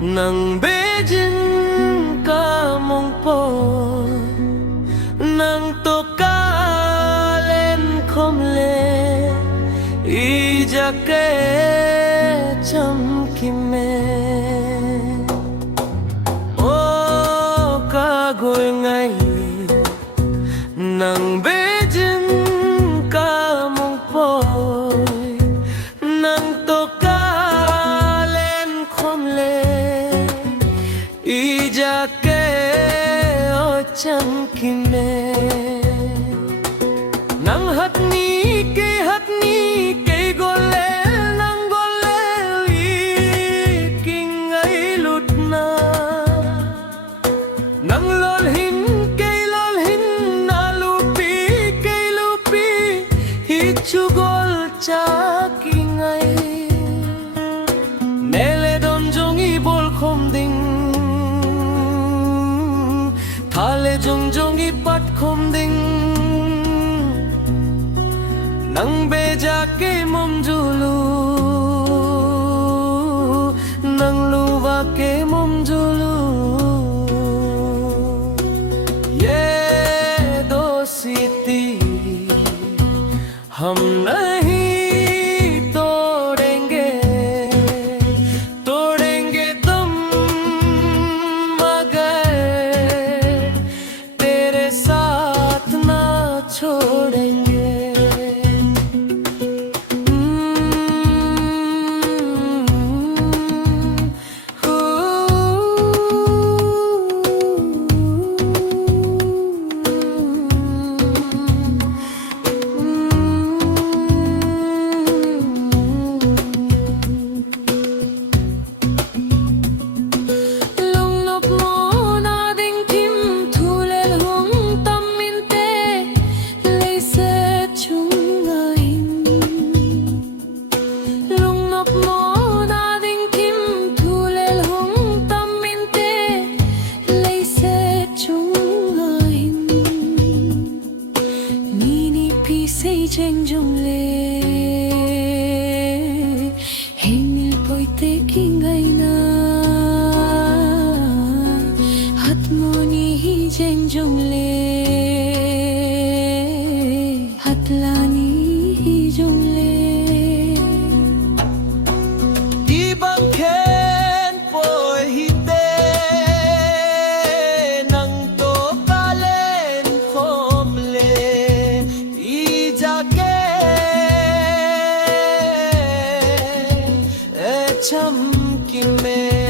nang bejin ka mong po nang to kalen komle ija ke chamkime o kagoy ngay nang bejin ka mong po nang to kalen komle ija ke o chamkime nang hatni ke golel nang golel iking ay lutna nang lolhin na lupi ke lupi hichugol chaking ay nele donjong ibol khomding thale jongjong ipat khomding nang beja ke mom julu nang luwa ke mom julu ye दोस्ती हम नहीं तोड़ेंगे तुम मगर तेरे साथ ना छोड़ेंगे Chênh jong le hengil poite kingai na hat moni hi chênh jong le hat lani hi jong le di bang khen poi hi te nang to kalen khom le chamkime